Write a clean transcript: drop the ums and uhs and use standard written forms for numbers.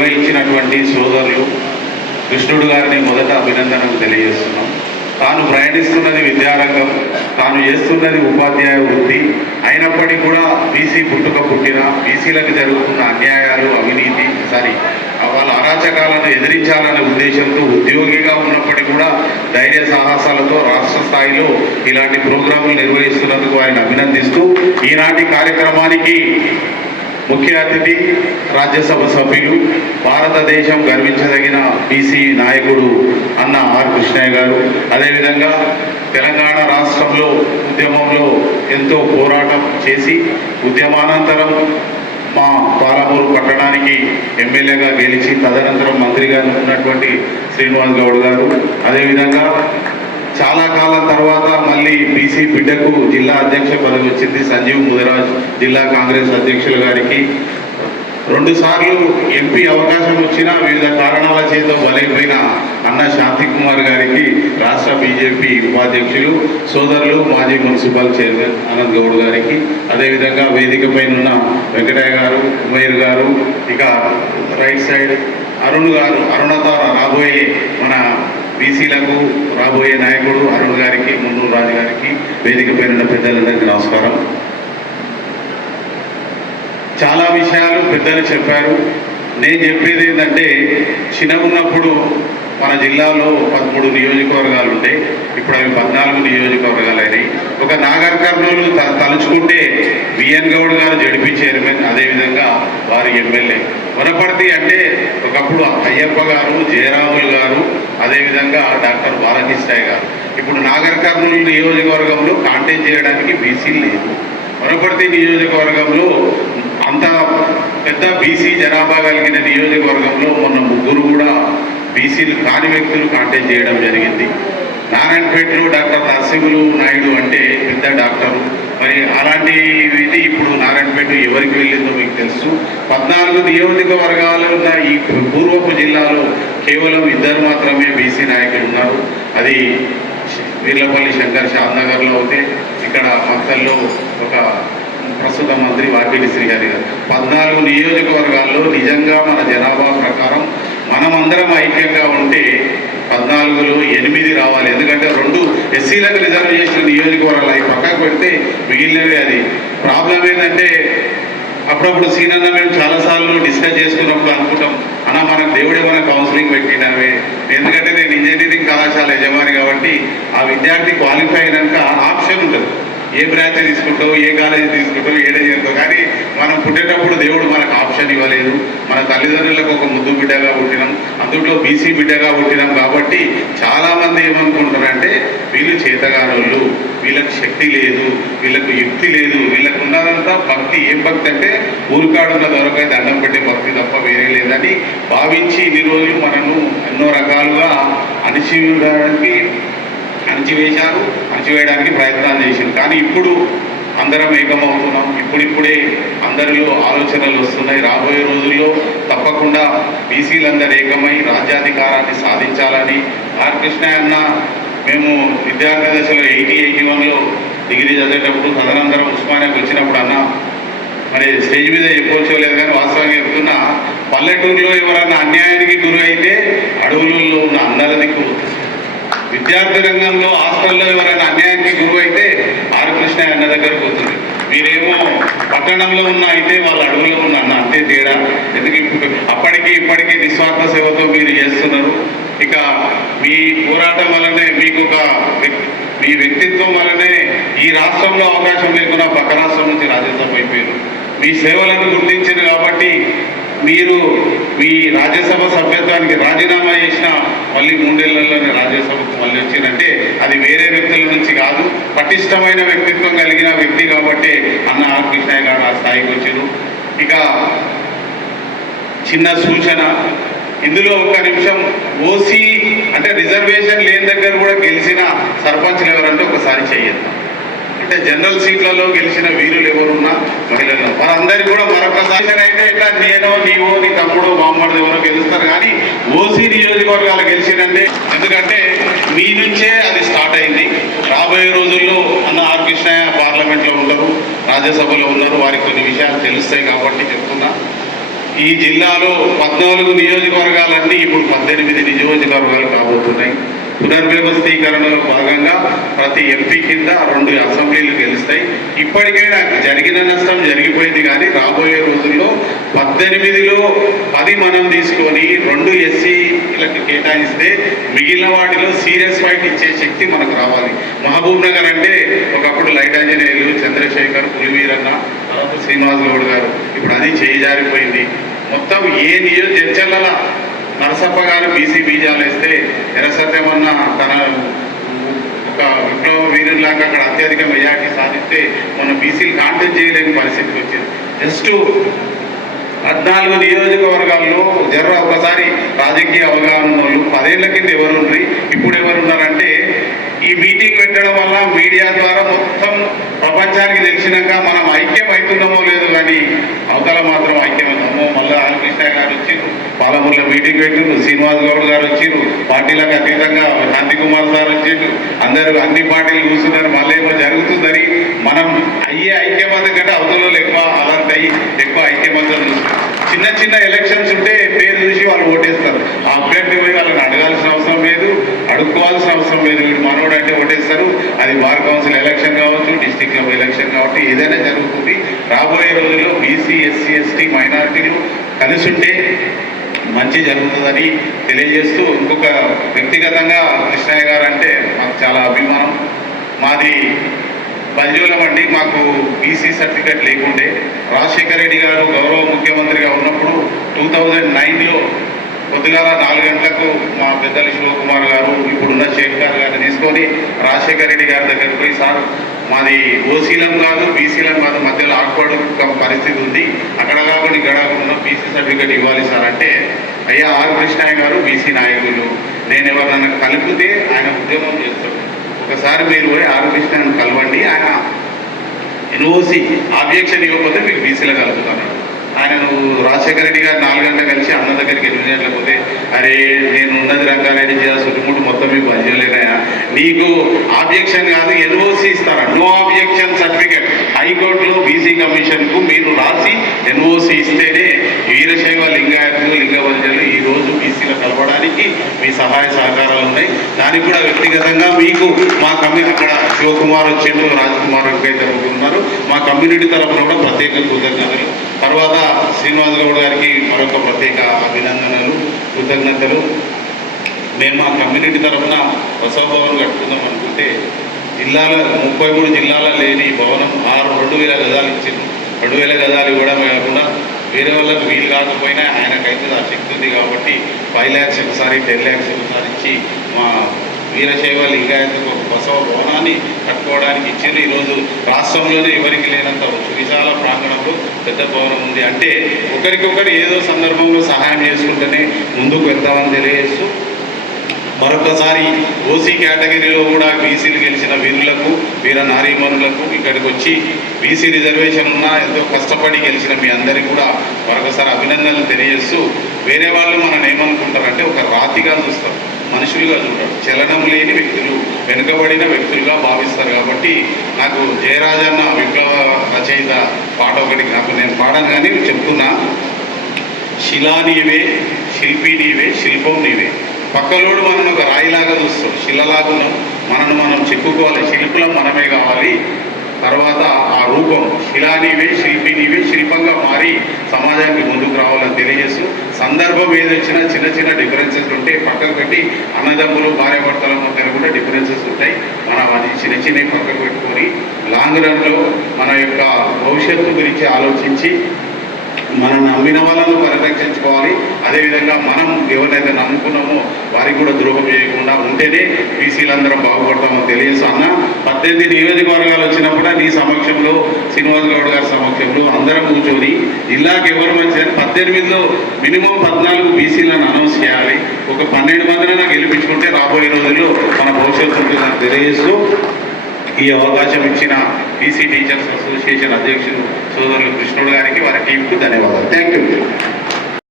నిర్వహించినటువంటి సోదరులు కృష్ణుడు గారిని మొదట అభినందనలు తెలియజేస్తున్నాం. తాను ప్రయాణిస్తున్నది విద్యారంగం, తాను చేస్తున్నది ఉపాధ్యాయ వృత్తి అయినప్పటికీ కూడా బీసీ పుట్టిన బీసీలకు జరుగుతున్న అన్యాయాలు, అవినీతి వాళ్ళ అరాచకాలను ఎదిరించాలనే ఉద్దేశంతో ఉద్యోగిగా ఉన్నప్పటికీ కూడా ధైర్య సాహసాలతో రాష్ట్ర స్థాయిలో ఇలాంటి ప్రోగ్రాములు నిర్వహిస్తున్నందుకు ఆయన అభినందిస్తూ ఈనాటి కార్యక్రమానికి ముఖ్య అతిథి రాజ్యసభ సభ్యులు, భారతదేశం గర్వించదగిన బీసీ నాయకుడు అన్న ఆర్ కృష్ణయ్య గారు, అదేవిధంగా తెలంగాణ రాష్ట్రంలో ఉద్యమంలో ఎంతో పోరాటం చేసి ఉద్యమానంతరం మా పాలమూరు పట్టణానికి ఎమ్మెల్యేగా గెలిచి తదనంతరం మంత్రిగా ఉన్నటువంటి శ్రీనివాస్ గౌడ్ గారు, అదేవిధంగా చాలా కాలం తర్వాత మళ్ళీ బీసీ బిడ్డకు జిల్లా అధ్యక్ష పదవి వచ్చింది సంజీవ్ ముదిరాజ్ జిల్లా కాంగ్రెస్ అధ్యక్షుల గారికి, 2 సార్లు ఎంపీ అవకాశం వచ్చినా వివిధ కారణాల చేత బలైపోయిన అన్న శాంతి కుమార్ గారికి, రాష్ట్ర బీజేపీ ఉపాధ్యక్షులు సోదరులు మాజీ మున్సిపల్ చైర్మన్ ఆనంద్ గౌడ్ గారికి, అదేవిధంగా వేదికపైన ఉన్న వెంకటయ్య గారు, ఉమేర్ గారు, ఇక రైట్ సైడ్ అరుణ్ గారు, అరుణతార రాబోయే మన బీసీలకు రాబోయే నాయకుడు అరుణ్ గారికి, మున్నూరు రాజు గారికి, వేదిక పైన పెద్దలందరికీ నమస్కారం. చాలా విషయాలు పెద్దలు చెప్పారు. నేను చెప్పేది ఏంటంటే, చిన్నగున్నప్పుడు మన జిల్లాలో 13 నియోజకవర్గాలు ఉంటాయి, ఇప్పుడు అవి 14 నియోజకవర్గాలు అయినాయి. ఒక నాగర్ కర్నూలు తలుచుకుంటే బిఎన్ గౌడ్ గారు జడ్పీ చైర్మన్, అదేవిధంగా వారి ఎమ్మెల్యే. వనపర్తి అంటే ఒకప్పుడు అయ్యప్ప గారు, జయరాములు గారు, అదేవిధంగా డాక్టర్ బాలకృష్ణయ్య గారు. ఇప్పుడు నాగర్ కర్నూలు నియోజకవర్గంలో కాంటెస్ట్ చేయడానికి బీసీ లేదు. వనపర్తి నియోజకవర్గంలో అంత పెద్ద బీసీ జనాభా కలిగిన నియోజకవర్గంలో మొన్న 3 కూడా బీసీలు కాని వ్యక్తులు కాంటెస్ట్ చేయడం జరిగింది. నారాయణపేటలో డాక్టర్ నరసింహులు నాయుడు అంటే పెద్ద డాక్టరు, మరి అలాంటిది ఇప్పుడు నారాయణపేట ఎవరికి వెళ్ళిందో మీకు తెలుసు. 14 నియోజకవర్గాలు ఉన్న ఈ పూర్వపు జిల్లాలో కేవలం 2 మాత్రమే బీసీ నాయకులు ఉన్నారు. అది వీర్లపల్లి శంకర్ షాద్నగర్లో అయితే, ఇక్కడ మక్కల్లో ఒక ప్రస్తుత మంత్రి వాకిటి శ్రీహరి గారు. 14 నియోజకవర్గాల్లో నిజంగా మన జనాభా ప్రకారం మనమందరం ఐక్యంగా ఉంటే 14లో 8 రావాలి. ఎందుకంటే 2 ఎస్సీలకు రిజర్వ్ చేసిన నియోజకవర్గాలు అవి పక్కకు పెడితే మిగిలినవి. అది ప్రాబ్లం ఏంటంటే, అప్పుడప్పుడు సీనన్న మేము చాలాసార్లు డిస్కస్ చేసుకున్నప్పుడు అనుకుంటాం, అన్న మనకు దేవుడే మన కౌన్సిలింగ్ పెట్టినవే. ఎందుకంటే నేను ఇంజనీరింగ్ కళాశాల యజమాని కాబట్టి ఆ విద్యార్థి క్వాలిఫై అయినాక ఆప్షన్ ఉంటుంది, ఏ బ్రాంచ్ తీసుకుంటావు, ఏ కాలేజీ తీసుకుంటావు, ఏడే చేస్తావు. కానీ మనం పుట్టేటప్పుడు దేవుడు మనకు ఆప్షన్ ఇవ్వలేదు. మన తల్లిదండ్రులకు ఒక ముద్దు బిడ్డగా పుట్టినాం, అందులో బీసీ బిడ్డగా పుట్టినాం. కాబట్టి చాలామంది ఏమనుకుంటారంటే, వీళ్ళు చేతగానోళ్ళు, వీళ్ళకి శక్తి లేదు, వీళ్ళకు యుక్తి లేదు, వీళ్ళకు ఉన్నదంతా భక్తి. ఏం భక్తి అంటే ఊరికాడున్న దొరకై దండం పెట్టే భక్తి తప్ప వేరే లేదని భావించి ఇన్ని రోజులు మనను ఎన్నో రకాలుగా అణచివేయడానికి ప్రయత్నాలు చేసింది. కానీ ఇప్పుడు అందరం ఏకమవుతున్నాం. ఇప్పుడిప్పుడే అందరిలో ఆలోచనలు వస్తున్నాయి. రాబోయే రోజుల్లో తప్పకుండా బీసీలందరూ ఏకమై రాజ్యాధికారాన్ని సాధించాలని. ఆర్ కృష్ణయ్య అన్న మేము విద్యార్థి దశలో 81లో డిగ్రీ చదివేటప్పుడు తదనంతరం ఉస్మానియాకి వచ్చినప్పుడు అన్న, మరి స్టేజ్ మీద చెప్పవచ్చుకోలేదు కానీ వాస్తవంగా చెప్తున్నా, పల్లెటూరులో ఎవరన్నా అన్యాయానికి గురి అయితే అడవులలో ఉన్న అన్నల దిక్కు, విద్యార్థి రంగంలో హాస్టల్లో ఎవరైనా అన్యాయానికి గురువు అయితే ఆర్ కృష్ణయ్య అన్న దగ్గరకు వస్తుంది. మీరేమో పట్టణంలో ఉన్న అయితే వాళ్ళ అడవుల్లో ఉన్న అన్న, అంతే తేడా. ఎందుకు అప్పటికి ఇప్పటికీ నిస్వార్థ సేవతో మీరు చేస్తున్నారు. ఇక మీ పోరాటం వల్లనే, మీ వ్యక్తిత్వం వల్లనే ఈ రాష్ట్రంలో అవకాశం లేకుండా పక్క రాష్ట్రం నుంచి రాజ్యసభ అయిపోయారు. మీ సేవలను గుర్తించారు కాబట్టి మీరు మీ రాజ్యసభ సభ్యత్వానికి రాజీనామా చేసిన మళ్ళీ 3 ఏళ్లలోనే రాజ్యసభకు మళ్ళీ వచ్చిందంటే అది వేరే వ్యక్తుల నుంచి కాదు, పటిష్టమైన వ్యక్తిత్వం కలిగిన వ్యక్తి కాబట్టి అన్న ఆర్ కృష్ణయ్య గారు ఆ స్థాయికి వచ్చారు. ఇక చిన్న సూచన, ఇందులో 1 నిమిషం, ఓసీ అంటే రిజర్వేషన్ లేని దగ్గర కూడా గెలిచిన సర్పంచ్లు ఎవరంటే ఒకసారి చెయ్యొద్దాం. అంటే జనరల్ సీట్లలో గెలిచిన వీరులు ఎవరున్నా మహిళలు, వారందరికీ కూడా మరొకసారి అయితే ఇట్లా నేను, నీవో, నీ తమ్ముడు, బామ్మడు ఎవరో గెలుస్తారు. కానీ ఓసీ నియోజకవర్గాలు గెలిచినంటే, ఎందుకంటే మీ నుంచే అది స్టార్ట్ అయింది. రాబోయే రోజుల్లో అన్న ఆర్ కృష్ణయ్య పార్లమెంట్లో ఉంటారు, రాజ్యసభలో ఉన్నారు, వారికి కొన్ని విషయాలు తెలుస్తాయి కాబట్టి చెప్తున్నా. ఈ జిల్లాలో 14 నియోజకవర్గాలన్నీ ఇప్పుడు 18 నియోజకవర్గాలు కాబోతున్నాయి. పునర్వ్యవస్థీకరణలో భాగంగా ప్రతి ఎంపీ కింద 2 అసెంబ్లీలు గెలుస్తాయి. ఇప్పటికైనా జరిగిన నష్టం జరిగిపోయింది, కానీ రాబోయే రోజుల్లో 18లో 10 మనం తీసుకొని 2 ఎస్సీలకు కేటాయిస్తే మిగిలిన వాటిలో సీరియస్ ఫైట్ ఇచ్చే శక్తి మనకు రావాలి. మహబూబ్ నగర్ అంటే ఒకప్పుడు లైట్ ఆంజనేయులు, చంద్రశేఖర్, పులివీరన్న, తర్వాత శ్రీనివాస్ గౌడ్ గారు, ఇప్పుడు అది చేజారిపోయింది. మొత్తం చర్చల నరసప్ప గారు బీసీ బీజాలు వేస్తే ఎర్రసత్యమన్న తన ఒక విప్లవ వీరులాగా అక్కడ అత్యధిక మెజార్టీ సాధిస్తే మన బీసీలు కాంటెస్ట్ చేయలేని పరిస్థితికి వచ్చింది. జస్ట్ 14 నియోజకవర్గాల్లో ఒకసారి రాజకీయ అవగాహన వాళ్ళు 10 ఏళ్ల కింద ఎవరున్నారు, ఇప్పుడు ఎవరున్నారంటే ఈ మీటింగ్ పెట్టడం వల్ల మీడియా ద్వారా మొత్తం ప్రపంచానికి తెలిసినాక మనం ఐక్యం అవుతున్నామో లేదో, కానీ అవతల మాత్రం ఐక్యమవుతామో. మళ్ళీ ఆలకృష్ణ గారు వచ్చిండ్రు, పాలమూరులో మీటింగ్ పెట్టిండ్రు, శ్రీనివాస్ గౌడ్ గారు వచ్చిండ్రు, పార్టీలకు అతీతంగా నందికుమార్ సార్ వచ్చిండ్రు, అందరూ అన్ని పార్టీలు కూర్చున్నారు. మళ్ళీ ఏమో జరుగుతుందని మనం అయ్యే ఐక్యమత కంటే అవతలలో ఎక్కువ అలర్ట్ అయ్యి ఎక్కువ ఐక్యమతలు చూస్తారు. చిన్న చిన్న ఎలక్షన్స్ ఉంటే పేరు చూసి వాళ్ళు ఓటేస్తారు. ఆ అభ్యర్థి పోయి వాళ్ళని అడగాల్సిన అవసరం లేదు, అడుక్కోవాల్సిన అవసరం లేదు. వీడు మనోడు అంటే ఓటేస్తారు. అది బార్ కౌన్సిల్ ఎలక్షన్ కావచ్చు, డిస్టిక్ లెవెల్ ఎలక్షన్ కావచ్చు, ఏదైనా జరుగుతుంది. రాబోయే రోజుల్లో బీసీ, ఎస్సీ, ఎస్టీ, మైనారిటీలు కలిసి ఉంటే మంచి జరుగుతుందని తెలియజేస్తూ, ఇంకొక వ్యక్తిగతంగా కృష్ణయ్య గారు అంటే మాకు చాలా అభిమానం. మాది బల్జూలం అండి. మాకు బీసీ సర్టిఫికేట్ లేకుండే రాజశేఖర రెడ్డి గారు గౌరవ ముఖ్యమంత్రిగా ఉన్నప్పుడు 2009లో పొద్దుగాల 4 గంటలకు మా పెద్దలు శివకుమార్ గారు, ఇప్పుడున్న శేఖర్ గారిని తీసుకొని రాజశేఖర రెడ్డి గారి దగ్గరికి పోయి, సార్ మాది ఓసీలం కాదు, బీసీలం కాదు, మధ్యలో ఆక్వర్డ్ పరిస్థితి ఉంది, అక్కడ కాకుండా ఇక్కడ ఉన్న బీసీ సర్టిఫికేట్ ఇవ్వాలి సార్ అంటే, అయ్యా ఆర్ కృష్ణయ్య గారు బీసీ నాయకులు, నేను ఎవరినన్నా కలిపితే ఆయన ఉద్యమం చేస్తాడు, ఒకసారి మీరు పోయి ఆర్ కృష్ణయ్యను కలవండి, ఆయన ఎన్ఓసి ఆబ్జెక్షన్ ఇవ్వకపోతే మీకు బీసీలో కలుపుతాను. ఆయన నువ్వు రాజశేఖర రెడ్డి గారు 4 గంటలు కలిసి అన్న దగ్గరికి 8 గంటలకు పోతే, అరే నేను ఉన్నది రంగారెడ్డి జిల్లా చుట్టుముట్టు మొత్తం మీకు పనిచేయలేనాయా, నీకు ఆబ్జెక్షన్ కాదు ఎన్ఓసి ఇస్తారా, నో ఆబ్జెక్షన్ సర్టిఫికేట్ హైకోర్టులో బీసీ కమిషన్కు మీరు రాసి ఎన్ఓసి ఇస్తేనే వీరశైవ లింగాయతులు, లింగవర్జలు ఈరోజు బీసీలో కలపడానికి మీ సహాయ సహకారాలు ఉన్నాయి. దానికి కూడా వ్యక్తిగతంగా మీకు మా అక్కడ శివకుమార్ వచ్చిండు, రాజ్కుమార్ వెంకయ్య ఉన్నారు, మా కమ్యూనిటీ తరఫున కూడా ప్రత్యేక కృతజ్ఞతలు. తర్వాత శ్రీనివాస్ గౌడ్ గారికి మరొక ప్రత్యేక అభినందనలు, కృతజ్ఞతలు. మేము మా కమ్యూనిటీ తరఫున బసవ భవన్ కట్టుకుందాం అనుకుంటే జిల్లాలో 33 జిల్లాలో లేని భవనం 2,000 గజాలు ఇచ్చింది. 2,000 గజాలు ఇవ్వడం కాకుండా వేరే వాళ్ళకి వీలు కాకపోయినా ఆయనకైతే ఆ శక్తి ఉంది కాబట్టి 5 lakhs ఒకసారి, 10 lakhs ఒకసారి ఇచ్చి మా వీరశైవ లింగాయతకు ఒక బసవ భవనాన్ని కట్టుకోవడానికి ఇచ్చారు. ఈరోజు రాష్ట్రంలోనే ఎవరికి లేనంత విశాల ప్రాంగణంలో పెద్ద భవనం ఉంది. అంటే ఒకరికొకరు ఏదో సందర్భంలో సహాయం చేసుకుంటేనే ముందుకు వెళ్తామని తెలియజేస్తూ, మరొకసారి ఓసీ కేటగిరీలో కూడా బీసీలు గెలిచిన వీరులకు, వీర నారీమణులకు, ఇక్కడికి వచ్చి బీసీ రిజర్వేషన్ ఉన్నా ఎంతో కష్టపడి గెలిచిన మీ అందరికీ కూడా మరొకసారి అభినందనలు తెలియజేస్తూ, వేరే వాళ్ళు మనం ఏమనుకుంటారంటే ఒక రాతిగా చూస్తారు, మనుషులుగా చూడరు, చలనం లేని వ్యక్తులు, వెనుకబడిన వ్యక్తులుగా భావిస్తారు. కాబట్టి నాకు జయరాజన్న విప్లవ రచయిత పాట ఒకటి నేను పాడను కానీ చెప్తున్నా, శిలా నీవే, శిల్పి నీవే, శిల్పం నీవే. పక్కలోడు మనం ఒక రాయిలాగా చూస్తాం, శిలలాగా ఉన్నాం, మనను మనం చెప్పుకోవాలి, శిల్పులం మనమే కావాలి. తర్వాత ఆ రూపం శిలా నీవే, శిల్పి నీవే, శిల్పంగా మారి సమాజానికి ముందుకు రావాలని తెలియజేస్తూ, సందర్భం ఏదొచ్చినా చిన్న చిన్న డిఫరెన్సెస్ ఉంటే పక్కకు పెట్టి, అన్నదమ్ములు భార్యాభర్తల మధ్య కూడా డిఫరెన్సెస్ ఉంటాయి, మనం అది చిన్న చిన్నవి పక్కకు పెట్టుకొని లాంగ్ రన్లో మన యొక్క భవిష్యత్తు గురించి ఆలోచించి మనం నమ్మిన వాళ్ళను పరిరక్షించుకోవాలి. అదేవిధంగా మనం ఎవరినైతే నమ్ముకున్నామో వారికి కూడా ద్రోహం చేయకుండా ఉంటేనే బీసీలందరం బాగుపడతామని తెలియజేస్తూ, అన్న 18 నియోజకవర్గాలు వచ్చినప్పుడు నీ సమక్షంలో, శ్రీనివాస్ గౌడ్ గారి సమక్షంలో అందరం కూర్చొని జిల్లాకి ఎవరు మంచిదని 18లో మినిమం 14 బీసీలను అనౌన్స్ చేయాలి. ఒక 12 మందిని గెలిపించుకుంటే రాబోయే రోజుల్లో మన భవిష్యత్తు ఉంటుందని తెలియజేస్తూ, ఈ అవకాశం ఇచ్చిన బీసీ టీచర్స్ అసోసియేషన్ అధ్యక్షుడు సోదరులు కృష్ణుడు గారికి, వారి టీంకు ధన్యవాదాలు. Thank you.